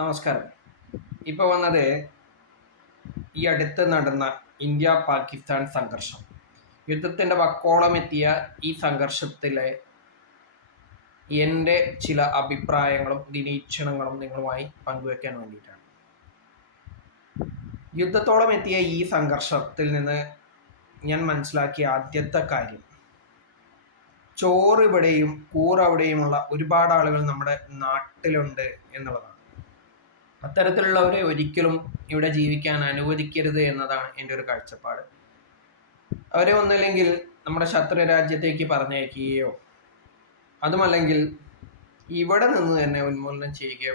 നമസ്കാരം. ഇപ്പോൾ വന്നത് ഈ അടുത്ത് നടന്ന ഇന്ത്യ പാകിസ്ഥാൻ സംഘർഷം. യുദ്ധത്തിന്റെ വക്കോളം എത്തിയ ഈ സംഘർഷത്തിലെ എന്റെ ചില അഭിപ്രായങ്ങളും നിരീക്ഷണങ്ങളും നിങ്ങളുമായി പങ്കുവെക്കാൻ വേണ്ടിയിട്ടാണ്. യുദ്ധത്തോളം എത്തിയ ഈ സംഘർഷത്തിൽ നിന്ന് ഞാൻ മനസ്സിലാക്കിയ ആദ്യത്തെ കാര്യം ചോറ് ഇവിടെയും കൂറ് അവിടെയുമുള്ള ഒരുപാട് ആളുകൾ നമ്മുടെ നാട്ടിലുണ്ട് എന്നുള്ളതാണ്. അത്തരത്തിലുള്ളവരെ ഒരിക്കലും ഇവിടെ ജീവിക്കാൻ അനുവദിക്കരുത് എന്നതാണ് എന്റെ ഒരു കാഴ്ചപ്പാട്. അവരെ ഒന്നല്ലെങ്കിൽ നമ്മുടെ ശത്രു രാജ്യത്തേക്ക് പറഞ്ഞയക്കുകയോ അതുമല്ലെങ്കിൽ ഇവിടെ നിന്ന് തന്നെ ഉന്മൂലനം ചെയ്യുകയോ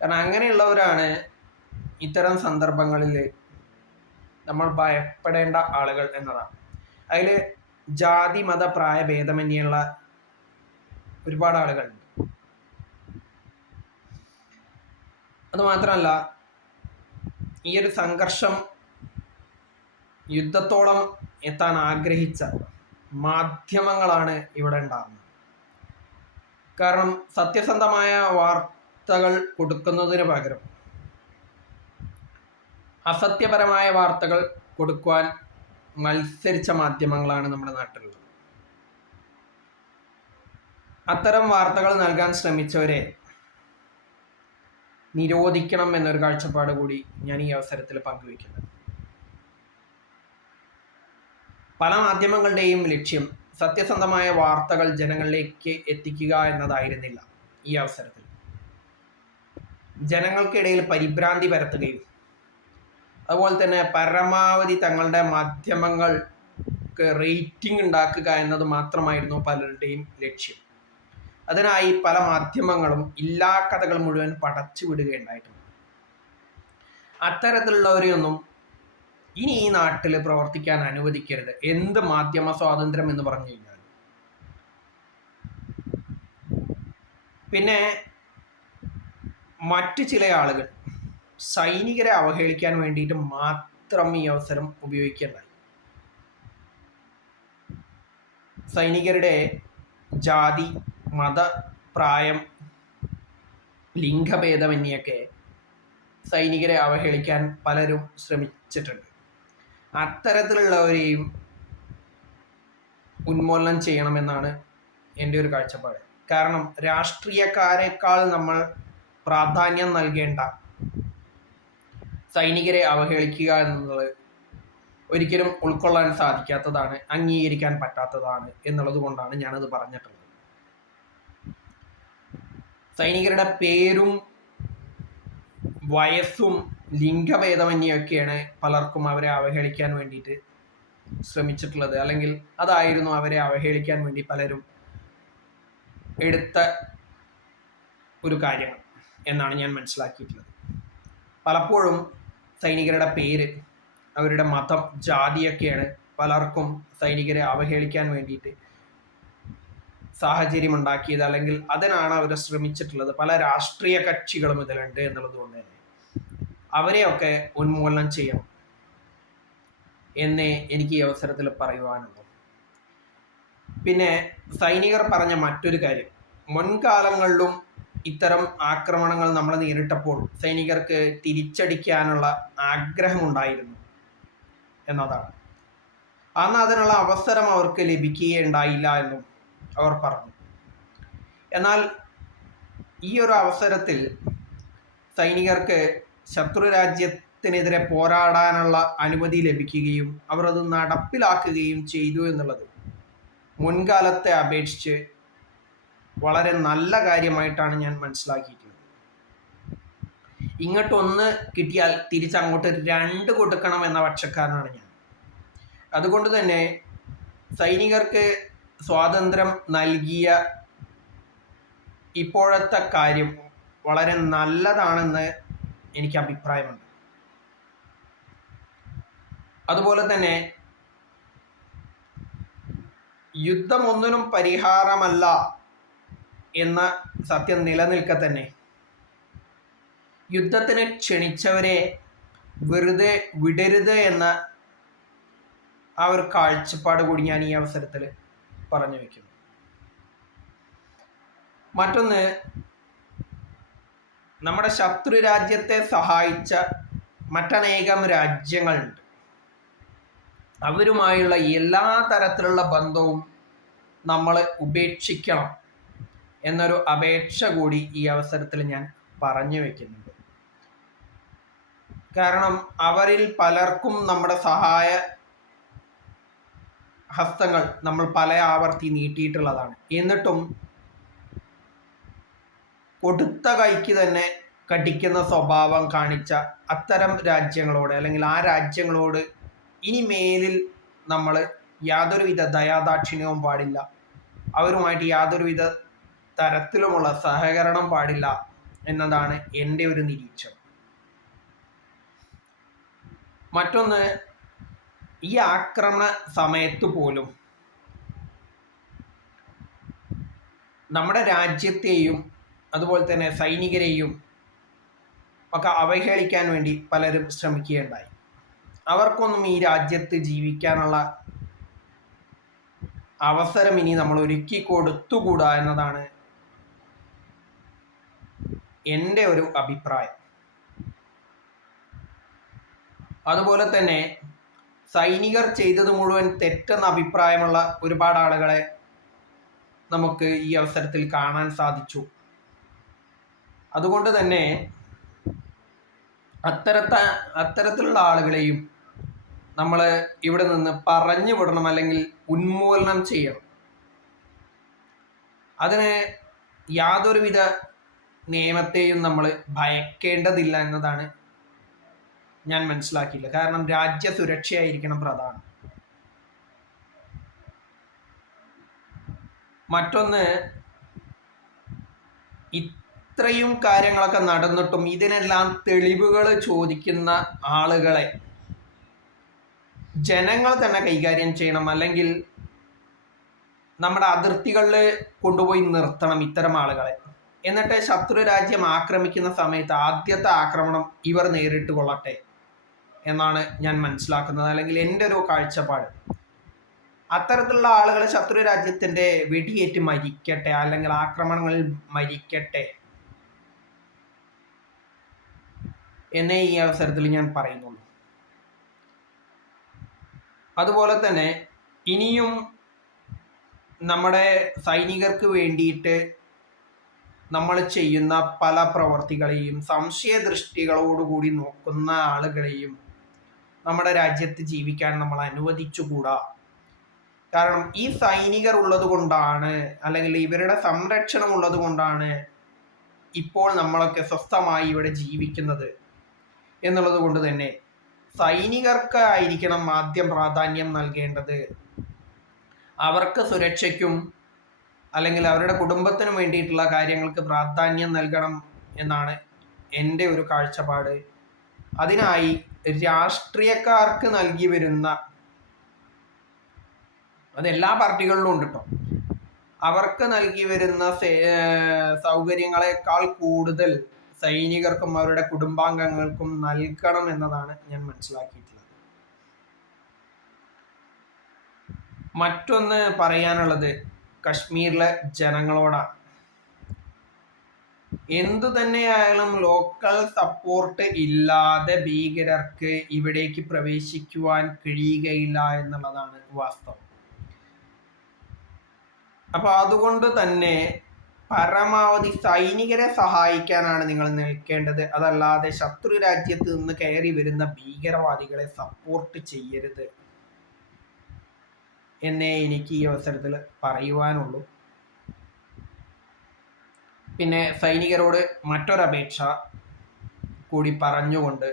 കാരണം അങ്ങനെയുള്ളവരാണ് ഇത്തരം സന്ദർഭങ്ങളിൽ നമ്മൾ ഭയപ്പെടേണ്ട ആളുകൾ എന്നതാണ്. അതിൽ ജാതി മത പ്രായ ഭേദമന്യുള്ള ഒരുപാട് ആളുകളുണ്ട്. അത് മാത്രമല്ല ഈ ഒരു സംഘർഷം യുദ്ധത്തോളം എത്താൻ ആഗ്രഹിച്ച മാധ്യമങ്ങളാണ് ഇവിടെ ഉണ്ടാകുന്നത് കാരണം സത്യസന്ധമായ വാർത്തകൾ കൊടുക്കുന്നതിന് പകരം അസത്യപരമായ വാർത്തകൾ കൊടുക്കുവാൻ മത്സരിച്ച മാധ്യമങ്ങളാണ് നമ്മുടെ നാട്ടിലുള്ളത്. അത്തരം വാർത്തകൾ നൽകാൻ ശ്രമിച്ചവരെ നിരോധിക്കണം എന്നൊരു കാഴ്ചപ്പാട് കൂടി ഞാൻ ഈ അവസരത്തിൽ പങ്കുവയ്ക്കുന്നത് പല മാധ്യമങ്ങളുടെയും ലക്ഷ്യം സത്യസന്ധമായ വാർത്തകൾ ജനങ്ങളിലേക്ക് എത്തിക്കുക എന്നതായിരുന്നില്ല ഈ അവസരത്തിൽ. ജനങ്ങൾക്കിടയിൽ പരിഭ്രാന്തി പരത്തുകയും അതുപോലെ തന്നെ പരമാവധി തങ്ങളുടെ മാധ്യമങ്ങൾക്ക് റേറ്റിംഗ് ഉണ്ടാക്കുക എന്നത് മാത്രമായിരുന്നു പലരുടെയും ലക്ഷ്യം. അതിനായി പല മാധ്യമങ്ങളും ഇല്ലാ കഥകൾ മുഴുവൻ പടച്ചു വിടുകയുണ്ടായിട്ടുണ്ട്. അത്തരത്തിലുള്ളവരെയൊന്നും ഇനി ഈ നാട്ടിൽ പ്രവർത്തിക്കാൻ അനുവദിക്കരുത്. എന്ത് മാധ്യമ സ്വാതന്ത്ര്യം എന്ന് പറഞ്ഞു കഴിഞ്ഞാൽ. പിന്നെ മറ്റു ചില ആളുകൾ സൈനികരെ അവഹേളിക്കാൻ വേണ്ടിയിട്ട് മാത്രം ഈ അവസരം ഉപയോഗിക്കേണ്ടായി സൈനികരുടെ ജാതി മത പ്രായം ലിംഗഭേദമന്യൊക്കെ സൈനികരെ അവഹേളിക്കാൻ പലരും ശ്രമിച്ചിട്ടുണ്ട്. അത്തരത്തിലുള്ളവരെയും ഉന്മൂലനം ചെയ്യണമെന്നാണ് എന്റെ ഒരു കാഴ്ചപ്പാട്. കാരണം രാഷ്ട്രീയക്കാരെക്കാൾ നമ്മൾ പ്രാധാന്യം നൽകേണ്ട സൈനികരെ അവഹേളിക്കുക എന്നുള്ളത് ഒരിക്കലും ഉൾക്കൊള്ളാൻ സാധിക്കാത്തതാണ് അംഗീകരിക്കാൻ പറ്റാത്തതാണ് എന്നുള്ളത് കൊണ്ടാണ് ഞാനത് പറഞ്ഞിട്ടുള്ളത്. സൈനികരുടെ പേരും വയസ്സും ലിംഗഭേദമന്യൊക്കെയാണ് പലർക്കും അവരെ അവഹേളിക്കാൻ വേണ്ടിയിട്ട് ശ്രമിച്ചിട്ടുള്ളത്. അല്ലെങ്കിൽ അതായിരുന്നു അവരെ അവഹേളിക്കാൻ വേണ്ടി പലരും എടുത്ത ഒരു കാര്യം എന്നാണ് ഞാൻ മനസ്സിലാക്കിയിട്ടുള്ളത്. പലപ്പോഴും സൈനികരുടെ പേര് അവരുടെ മതം ജാതിയൊക്കെയാണ് പലർക്കും സൈനികരെ അവഹേളിക്കാൻ വേണ്ടിയിട്ട് സാഹചര്യം ഉണ്ടാക്കിയത് അല്ലെങ്കിൽ അതിനാണ് അവർ ശ്രമിച്ചിട്ടുള്ളത്. പല രാഷ്ട്രീയ കക്ഷികളും ഇതിലുണ്ട് എന്നുള്ളത് കൊണ്ട് തന്നെ. അവരെയൊക്കെ ഉന്മൂലനം ചെയ്യണം എന്നേ എനിക്ക് ഈ അവസരത്തിൽ പറയുവാനുള്ളൂ പിന്നെ സൈനികർ പറഞ്ഞ മറ്റൊരു കാര്യം. മുൻകാലങ്ങളിലും ഇത്തരം ആക്രമണങ്ങൾ നമ്മൾ നേരിട്ടപ്പോൾ സൈനികർക്ക് തിരിച്ചടിക്കാനുള്ള ആഗ്രഹമുണ്ടായിരുന്നു എന്നതാണ്. അന്ന് അതിനുള്ള അവസരം അവർക്ക് ലഭിക്കുകയുണ്ടായില്ല എന്നും അവർ പറഞ്ഞു. എന്നാൽ ഈ ഒരു അവസരത്തിൽ സൈനികർക്ക് ശത്രു രാജ്യത്തിനെതിരെ പോരാടാനുള്ള അനുമതി ലഭിക്കുകയും അവർ അത് നടപ്പിലാക്കുകയും ചെയ്തു എന്നുള്ളത് മുൻകാലത്തെ അപേക്ഷിച്ച് വളരെ നല്ല കാര്യമായിട്ടാണ് ഞാൻ മനസ്സിലാക്കിയിട്ടുള്ളത്. ഇങ്ങോട്ടൊന്ന് കിട്ടിയാൽ തിരിച്ചങ്ങോട്ട് രണ്ട് കൊടുക്കണം എന്ന പക്ഷക്കാരനാണ് ഞാൻ. അതുകൊണ്ട് തന്നെ സൈനികർക്ക് സ്വാതന്ത്ര്യം നൽകിയ ഇപ്പോഴത്തെ കാര്യം വളരെ നല്ലതാണെന്ന് എനിക്ക് അഭിപ്രായമുണ്ട്. അതുപോലെ തന്നെ യുദ്ധം ഒന്നിനും പരിഹാരമല്ല എന്ന സത്യം നിലനിൽക്കെ തന്നെ യുദ്ധത്തിന് ക്ഷണിച്ചവരെ വെറുതെ വിടരുത് എന്ന ആ ഒരു കാഴ്ചപ്പാട് കൂടി ഞാൻ ഈ അവസരത്തിൽ പറഞ്ഞു വയ്ക്കുന്നു മറ്റൊന്ന് നമ്മുടെ ശത്രു രാജ്യത്തെ സഹായിച്ച മറ്റനേകം രാജ്യങ്ങളുണ്ട്. അവരുമായുള്ള എല്ലാ തരത്തിലുള്ള ബന്ധവും നമ്മൾ ഉപേക്ഷിക്കണം എന്നൊരു അപേക്ഷ കൂടി ഈ അവസരത്തിൽ ഞാൻ പറഞ്ഞു വെക്കുന്നുണ്ട്. കാരണം അവരിൽ പലർക്കും നമ്മുടെ സഹായ ഹസ്തങ്ങൾ നമ്മൾ പല ആവർത്തി നീട്ടിയിട്ടുള്ളതാണ്. എന്നിട്ടും കൊടുത്ത കൈക്ക് തന്നെ കടിക്കുന്ന സ്വഭാവം കാണിച്ച അത്തരം രാജ്യങ്ങളോട് അല്ലെങ്കിൽ ആ രാജ്യങ്ങളോട് ഇനി മേലിൽ നമ്മൾ യാതൊരുവിധ ദയാദാക്ഷിണ്യവും പാടില്ല. അവരുമായിട്ട് യാതൊരുവിധ തരത്തിലുമുള്ള സഹകരണം പാടില്ല എന്നതാണ് എന്റെ ഒരു നിരീക്ഷണം. മറ്റൊന്ന് ഈ ആക്രമണ സമയത്ത് പോലും നമ്മുടെ രാജ്യത്തെയും അതുപോലെ തന്നെ സൈനികരെയും ഒക്കെ അവഹേളിക്കാൻ വേണ്ടി പലരും ശ്രമിക്കുകയുണ്ടായി. അവർക്കൊന്നും ഈ രാജ്യത്ത് ജീവിക്കാനുള്ള അവസരം ഇനി നമ്മൾ ഒരുക്കി കൊടുത്തുകൂടാ എന്നതാണ് എന്റെ ഒരു അഭിപ്രായം. അതുപോലെ തന്നെ സൈനികർ ചെയ്തത് മുഴുവൻ തെറ്റെന്ന അഭിപ്രായമുള്ള ഒരുപാട് ആളുകളെ നമുക്ക് ഈ അവസരത്തിൽ കാണാൻ സാധിച്ചു. അതുകൊണ്ട് തന്നെ അത്തരത്ത അത്തരത്തിലുള്ള ആളുകളെയും നമ്മൾ ഇവിടെ നിന്ന് പറഞ്ഞു വിടണം അല്ലെങ്കിൽ ഉന്മൂലനം ചെയ്യണം. അതിന് യാതൊരുവിധ നിയമത്തെയും നമ്മൾ ഭയക്കേണ്ടതില്ല എന്നതാണ് ഞാൻ മനസ്സിലാക്കിയില്ല. കാരണം രാജ്യ സുരക്ഷയായിരിക്കണം പ്രധാനം. മറ്റൊന്ന് ഇത്രയും കാര്യങ്ങളൊക്കെ നടന്നിട്ടും ഇതിനെല്ലാം തെളിവുകൾ ചോദിക്കുന്ന ആളുകളെ ജനങ്ങൾ തന്നെ കൈകാര്യം ചെയ്യണം. അല്ലെങ്കിൽ നമ്മുടെ അതിർത്തികളിൽ കൊണ്ടുപോയി നിർത്തണം ഇത്തരം ആളുകളെ. എന്നിട്ട് ശത്രു രാജ്യം ആക്രമിക്കുന്ന സമയത്ത് ആദ്യത്തെ ആക്രമണം ഇവർ നേരിട്ട് കൊള്ളട്ടെ. എന്നാണ് ഞാൻ മനസ്സിലാക്കുന്നത് അല്ലെങ്കിൽ എന്റെ ഒരു കാഴ്ചപ്പാട്. അത്തരത്തിലുള്ള ആളുകൾ ശത്രു രാജ്യത്തിന്റെ വെടിയേറ്റ് മരിക്കട്ടെ അല്ലെങ്കിൽ ആക്രമണങ്ങളിൽ മരിക്കട്ടെ എന്നേ ഈ അവസരത്തിൽ ഞാൻ പറയുന്നുള്ളൂ. അതുപോലെ തന്നെ ഇനിയും നമ്മുടെ സൈനികർക്ക് വേണ്ടിയിട്ട് നമ്മൾ ചെയ്യുന്ന പല പ്രവർത്തികളെയും സംശയദൃഷ്ടികളോടുകൂടി നോക്കുന്ന ആളുകളെയും നമ്മുടെ രാജ്യത്ത് ജീവിക്കാൻ നമ്മൾ അനുവദിച്ചുകൂടാ? കാരണം ഈ സൈനികർ ഉള്ളത് കൊണ്ടാണ് അല്ലെങ്കിൽ ഇവരുടെ സംരക്ഷണം ഉള്ളത് കൊണ്ടാണ് ഇപ്പോൾ നമ്മളൊക്കെ സ്വസ്ഥമായി ഇവിടെ ജീവിക്കുന്നത്. എന്നുള്ളത് കൊണ്ട് തന്നെ സൈനികർക്ക് ആയിരിക്കണം ആദ്യം പ്രാധാന്യം നൽകേണ്ടത്. അവർക്ക് സുരക്ഷയ്ക്കും അല്ലെങ്കിൽ അവരുടെ കുടുംബത്തിനും വേണ്ടിയിട്ടുള്ള കാര്യങ്ങൾക്ക് പ്രാധാന്യം നൽകണം എന്നാണ് എന്റെ ഒരു കാഴ്ചപ്പാട്. അതിനായി രാഷ്ട്രീയക്കാർക്ക് നൽകി വരുന്ന അത് എല്ലാ പാർട്ടികളിലും ഉണ്ട് കേട്ടോ അവർക്ക് നൽകി വരുന്ന സൗകര്യങ്ങളെക്കാൾ കൂടുതൽ സൈനികർക്കും അവരുടെ കുടുംബാംഗങ്ങൾക്കും നൽകണം എന്നതാണ് ഞാൻ മനസ്സിലാക്കിയിട്ടുള്ളത്. മറ്റൊന്ന് പറയാനുള്ളത് കശ്മീരിലെ ജനങ്ങളോടാണ്. എന്തു തന്നെയായാലും ലോക്കൽ സപ്പോർട്ട് ഇല്ലാതെ ഭീകരർക്ക് ഇവിടേക്ക് പ്രവേശിക്കുവാൻ കഴിയുകയില്ല എന്നുള്ളതാണ് വാസ്തവം. അപ്പൊ അതുകൊണ്ട് തന്നെ പരമാവധി സൈനികരെ സഹായിക്കാനാണ് നിങ്ങൾ നിൽക്കേണ്ടത്. അതല്ലാതെ ശത്രു രാജ്യത്ത് നിന്ന് കയറി വരുന്ന ഭീകരവാദികളെ സപ്പോർട്ട് ചെയ്യരുത് എന്നേ എനിക്ക് ഈ അവസരത്തിൽ പറയുവാനുള്ളൂ. പിന്നെ സൈനികരോട് മറ്റൊരപേക്ഷ കൂടി പറഞ്ഞുകൊണ്ട്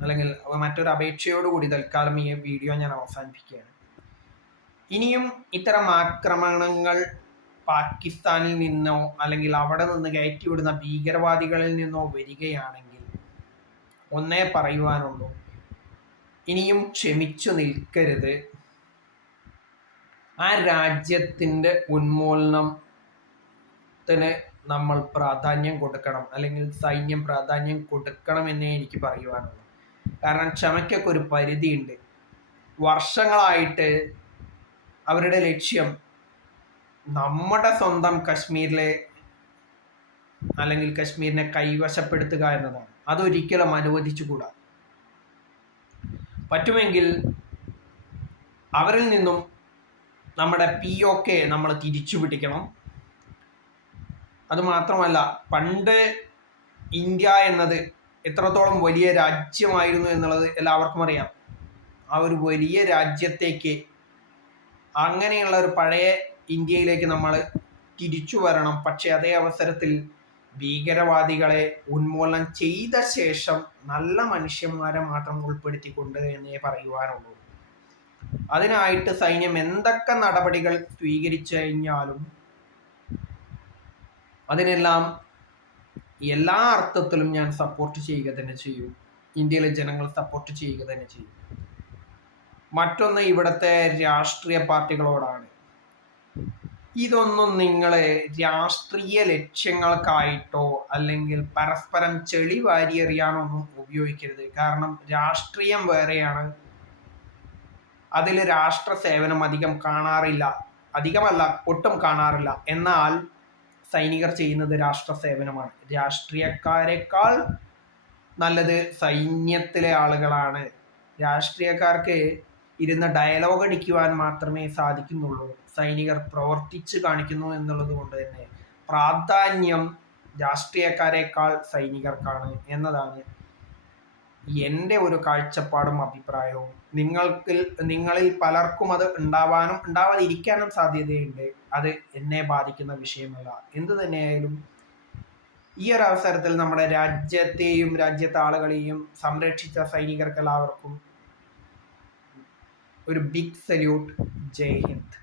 അല്ലെങ്കിൽ മറ്റൊരു അപേക്ഷയോടുകൂടി തൽക്കാലം ഈ വീഡിയോ ഞാൻ അവസാനിപ്പിക്കുകയാണ്. ഇനിയും ഇത്തരം ആക്രമണങ്ങൾ പാകിസ്ഥാനിൽ നിന്നോ അല്ലെങ്കിൽ അവിടെ നിന്ന് കയറ്റിവിടുന്ന ഭീകരവാദികളിൽ നിന്നോ വരികയാണെങ്കിൽ ഒന്നേ പറയുവാനുള്ളൂ. ഇനിയും ക്ഷമിച്ചു നിൽക്കരുത്. ആ രാജ്യത്തിന്റെ ഉന്മൂലനത്തിന് നമ്മൾ പ്രാധാന്യം കൊടുക്കണം അല്ലെങ്കിൽ സൈന്യം പ്രാധാന്യം കൊടുക്കണം എന്നേ എനിക്ക് പറയുവാനുള്ളൂ. കാരണം ക്ഷമയ്ക്കൊക്കെ ഒരു പരിധിയുണ്ട്. വർഷങ്ങളായിട്ട് അവരുടെ ലക്ഷ്യം നമ്മുടെ സ്വന്തം കശ്മീരിലെ അല്ലെങ്കിൽ കശ്മീരിനെ കൈവശപ്പെടുത്തുക എന്നതാണ്. അതൊരിക്കലും അനുവദിച്ചുകൂടാ. പറ്റുമെങ്കിൽ അവരിൽ നിന്നും നമ്മുടെ പി ഒ കെ നമ്മൾ തിരിച്ചു പിടിക്കണം അതുമാത്രമല്ല പണ്ട് ഇന്ത്യ എന്നത് എത്രത്തോളം വലിയ രാജ്യമായിരുന്നു എന്നുള്ളത് എല്ലാവർക്കും അറിയാം. ആ ഒരു വലിയ രാജ്യത്തേക്ക് അങ്ങനെയുള്ള ഒരു പഴയ ഇന്ത്യയിലേക്ക് നമ്മൾ തിരിച്ചു വരണം. പക്ഷേ അതേ അവസരത്തിൽ ഭീകരവാദികളെ ഉന്മൂലനം ചെയ്ത ശേഷം നല്ല മനുഷ്യന്മാരെ മാത്രം ഉൾപ്പെടുത്തിക്കൊണ്ട് എന്നേ പറയുവാനുള്ളൂ. അതിനായിട്ട് സൈന്യം എന്തൊക്കെ നടപടികൾ സ്വീകരിച്ചു കഴിഞ്ഞാലും അതിനെല്ലാം എല്ലാ അർത്ഥത്തിലും ഞാൻ സപ്പോർട്ട് ചെയ്യുക തന്നെ ചെയ്യും. ഇന്ത്യയിലെ ജനങ്ങൾ സപ്പോർട്ട് ചെയ്യുക തന്നെ ചെയ്യും. മറ്റൊന്ന് ഇവിടുത്തെ രാഷ്ട്രീയ പാർട്ടികളോടാണ്. ഇതൊന്നും നിങ്ങളെ രാഷ്ട്രീയ ലക്ഷ്യങ്ങൾക്കായിട്ടോ അല്ലെങ്കിൽ പരസ്പരം ചെളി വാരിയെറിയാനൊന്നും ഉപയോഗിക്കരുത്. കാരണം രാഷ്ട്രീയം വേറെയാണ്. അതിൽ രാഷ്ട്ര സേവനം അധികം കാണാറില്ല. അധികമല്ല ഒട്ടും കാണാറില്ല. എന്നാൽ സൈനികർ ചെയ്യുന്നത് രാഷ്ട്ര സേവനമാണ് രാഷ്ട്രീയക്കാരെക്കാൾ നല്ലത് സൈന്യത്തിലെ ആളുകളാണ്. രാഷ്ട്രീയക്കാർക്ക് ഇരുന്ന് ഡയലോഗ് അടിക്കുവാൻ മാത്രമേ സാധിക്കുന്നുള്ളൂ. സൈനികർ പ്രവർത്തിച്ച് കാണിക്കുന്നു എന്നുള്ളത് കൊണ്ട് തന്നെ പ്രാധാന്യം രാഷ്ട്രീയക്കാരെക്കാൾ സൈനികർക്കാണ് എന്നതാണ് എന്റെ ഒരു കാഴ്ചപ്പാടും അഭിപ്രായവും നിങ്ങൾക്ക് നിങ്ങളിൽ പലർക്കും അത് ഉണ്ടാവാനും ഉണ്ടാവാതിരിക്കാനും സാധ്യതയുണ്ട്. അത് എന്നെ ബാധിക്കുന്ന വിഷയമല്ല. എന്തു തന്നെയായാലും ഈ ഒരു അവസരത്തിൽ നമ്മുടെ രാജ്യത്തെയും രാജ്യത്തെ ആളുകളെയും സംരക്ഷിച്ച സൈനികർക്ക് എല്ലാവർക്കും ഒരു ബിഗ് സല്യൂട്ട് ജയ് ഹിന്ദ്.